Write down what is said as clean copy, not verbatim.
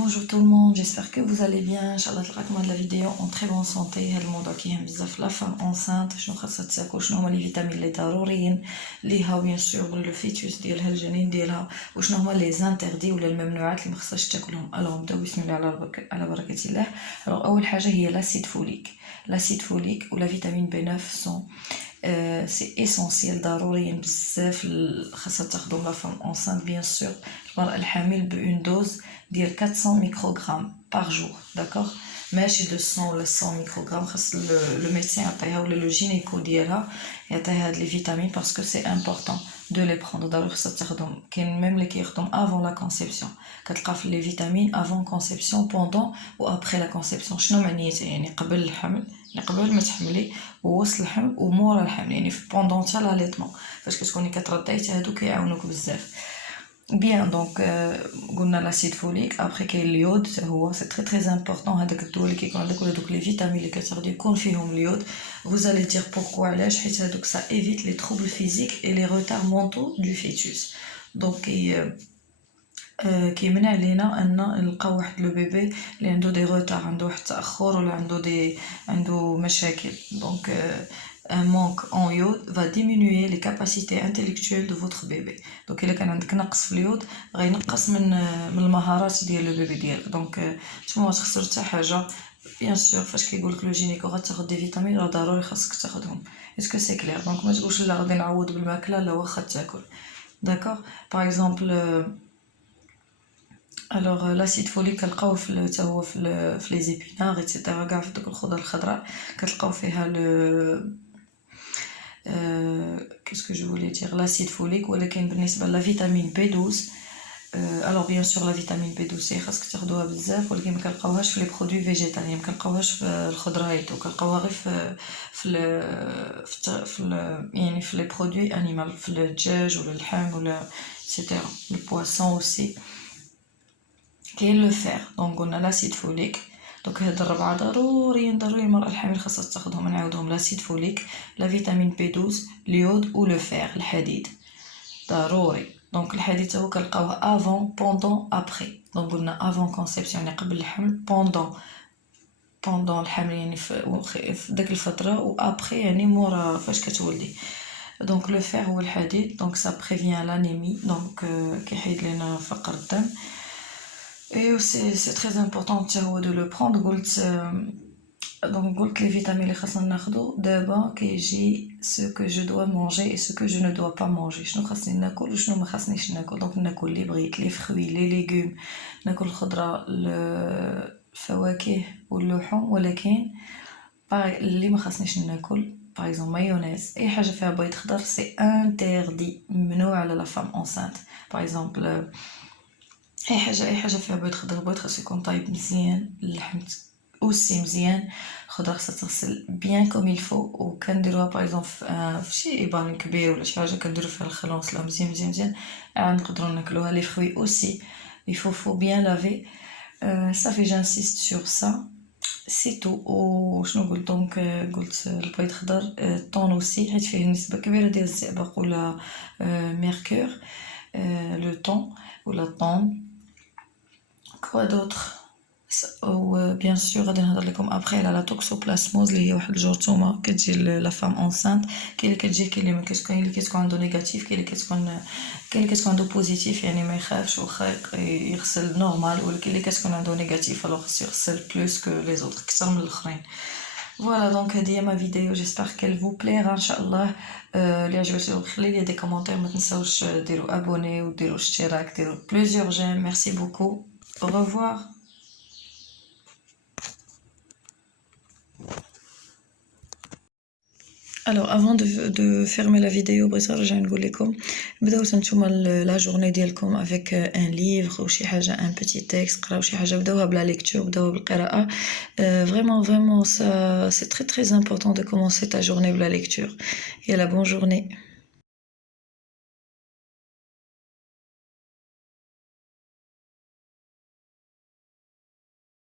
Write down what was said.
Bonjour tout le monde, j'espère que vous allez bien. Inch'Allah تلقاكم هاد la vidéo en très bonne santé. هاد الموضوع كيهم بزاف لا فام انسانت، شنو خاصها تاكل، شنو هما لي فيتامين اللي ضروريين ليها بيان سور لو فيتوس ديالها الجنين ديالها، وشنو هما لي زانتردي ولا الممنوعات اللي مخصهاش تاكلهم. الوغ نبداو بسم الله على بركة الله. الوغ اول حاجه هي لاسيد فوليك. لاسيد فوليك ولا فيتامين بي 9 سون سي اسونسيال ضروريين بزاف، خاصها تاخدهم لا فام انسانت بيان سور المرأة الحامل بأون دوز ديال 400 ميكروغرام باغ جور، داكوغ، ماشي 200 ولا 100 ميكروغرام. خاص لو ميدسين يعطيها ولا لو جينيكو ديالها يعطيها هاد لي فيتامين باسكو سي امبورطون دو لي بروندر، ضروري خاصها تاخدهم. كاين ميم اللي كياخدهم افون لا كونسيبسيون، كتلقى في لي فيتامين افون كونسيبسيون بوندون و ابري لا كونسيبسيون. شنو معنيتها؟ يعني قبل الحمل، يعني قبل ما تحملي ووسط الحمل ومورا الحمل، يعني في بوندون تا لاليتمون فاش كتكوني كترضعي، هادو كيعاونوك بزاف. بيان دونك قلنا لاسيد فوليك، ابري كاين اليود، حتى هو سي تري تري امبورطون. هذاك الدواء اللي كيكون عندك ولا دوك لي فيتامين اللي كتاخدي يكون فيهم اليود. vous allez dire pourquoi علاش؟ حيت هادوك ça évite les troubles physiques et les retards mentaux du fœtus. دونك كيمنع علينا ان نلقاو واحد لو بيبي اللي عنده دي روتار، عنده واحد التاخر ولا عنده مشاكل. دونك un manque en iode va diminuer les capacités intellectuelles de votre bébé. دونك الا كان عندك نقص في اليود غينقص من المهارات ديال لو بيبي ديالك. دونك نتوما تخسر حتى حاجه. بيان سور فاش كيقولك لو جينيكو غتاخد دي فيتامين راه ضروري خاصك تاخدهم. اسكو سي كلير؟ دونك ما تقولش لا غادي نعوض بالماكله، لا واخا تاكل. داكوغ باغ اكزومبل الوغ لاسيد فوليك كنلقاوه حتى هو في لي زيبينار ايتترا، كاع في دوك الخضر الخضراء كتلقاو فيها لو qu'est-ce que je voulais dire l'acide folique. ولكن بالنسبه لا فيتامين بي 12 الوغ بيان سور لا فيتامين بي 12 خاصك تاخدوها بزاف، ولكن ما كنلقاوهاش في لي برودوي فيجيتاليين، ما كنلقاوهاش في الخضرايت، وكنلقاوها غير يعني في لي برودوي انيمال، في الدجاج ولا اللحم ولا ايتترا البواسون اوسي. كاين لو فير. دونك قلنا لاسيد فوليك، دونك هاد الربعه ضروري المراه الحامل خاصها تاخدهم. نعاودهم: لاسيد فوليك، لا فيتامين بي 12، اليود و لو فير الحديد ضروري. دونك الحديد هو كنلقاوه افون بوندون ابري. دونك قلنا افون كونسيبسيون يعني قبل الحمل، بوندون الحمل يعني في داك الفتره، و ابري يعني مورا فاش كتولدي. دونك لو فير هو الحديد، دونك سا بريفيان لانيمي، دونك كيحيد لنا فقر الدم. Et c'est très important de le prendre. Donc les vitamines اللي خاصنا ناخدو دابا كيجي ce que je dois manger et ce que je ne dois pas manger. شنو خاصني ناكل وشنو ما خاصنيش ناكل. دونك ناكل اللي بغيت، لي فروي، لي ليغوم، ناكل الخضره، الفواكه واللحوم، ولكن اللي ما خاصنيش ناكل باغ اكزومبل مايونيز، اي حاجه فيها بيض خضر سي انتردي، ممنوع على لا فام انسانت. باغ اكزومبل اي حاجه فيها بيض خضر، البيض خاصو يكون طايب مزيان، اللحم اوسي مزيان، الخضره خاصها تغسل بيان كوم يلفو، وكنديروها باغ اكزومبل في شي ايبان كبير ولا شي حاجه كنديرو فيها الخل ونغسلها مزيان مزيان مزيان عاد نقدروا ناكلوها. لي فروي اوسي faut bien laver. Ça fait j'insiste sur ça. سي تو. وشنو قلت؟ دونك قلت البيض خضر، الطون اوسي حيت فيه نسبه كبيره ديال الزئبق ولا ميركور، لو طون ولا الطون. كوا دوطخ؟ و بيان سور غادي نهضر لكم ابري على لا توكسوبلاسموز اللي هي واحد الجرثومه كتجي لا فام انسانت. كاين اللي كتجي، كاين اللي ما كتكون، كاين اللي كتكون عنده نيجاتيف، كاين اللي كتكون عنده بوزيتيف، يعني ما يخافش واخا يغسل نورمال، ولكن اللي كتكون عنده نيجاتيف الوغ خصو يغسل بلوس كو لي زوطر، اكثر من الاخرين. فوالا دونك هذه هي ما فيديو، جيسبر كيل فو بليغ ان شاء الله. اللي عجبتو خلي لي دي كومونتير، ما تنساوش ديروا ابوني وديروا اشتراك، ديروا بليزيور جيم. ميرسي بوكو، au revoir. Alors avant de fermer la vidéo بغيت نرجع نقول لكم بداو نتوما لا جورني ديالكم avec un livre ou شي حاجه، un petit texte، قراو شي حاجه، بداوها بلا ليكتور، بداوها بالقراءه. Vraiment ça c'est très très important de commencer ta journée بلا ليكتور. Yalla bonne journée.